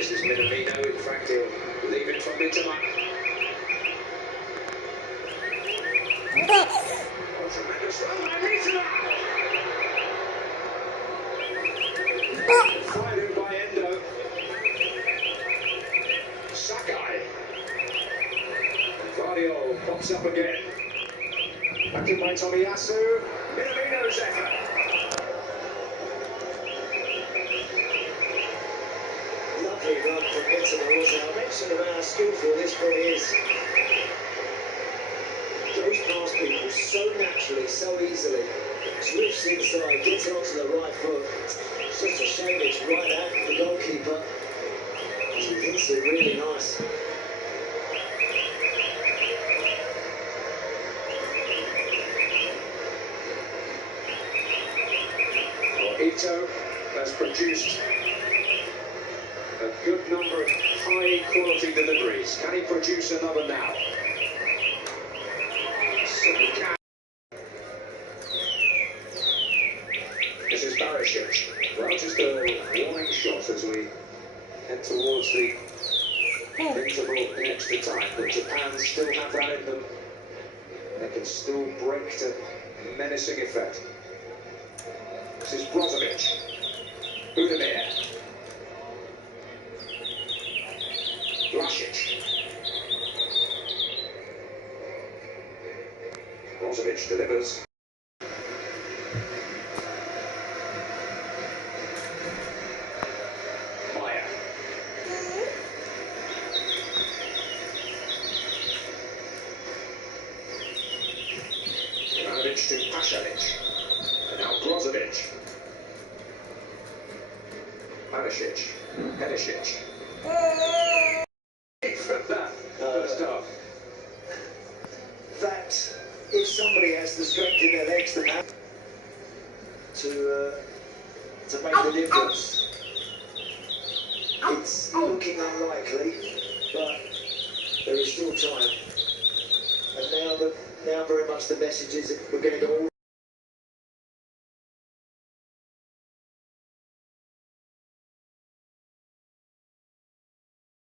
This is Minamino, in fact, he'll leave it from Mitoma. Oh, tremendous run by Mitoma! Fired in by Endo. Sakai. And Guardiola pops up again. Back in by Tomiyasu. Minamino's effort. Lovely run from Mitoma, wasn't it? I mentioned about how skillful this boy is. Goes past people so naturally, so easily. Drifts inside, gets it onto the right foot. It's just a shame it's right at the goalkeeper. He hits it really nice. Well, Ito has produced a good number of high-quality deliveries. Can he produce another now? Certainly can. This is Barisic. Well, just a warning shot as we head towards the interval in extra time. But Japan still have that in them. They can still break to menacing effect. This is Brozovic. Budimir. Vlasic. Brozovic delivers. Maya. Ivanovic to Pasalic. And now Brozovic. Manisic. Perisic. From that first half. That if somebody has the strength in their legs to make the difference, it's looking unlikely, but there is still time. And now very much the message is that we're going to go all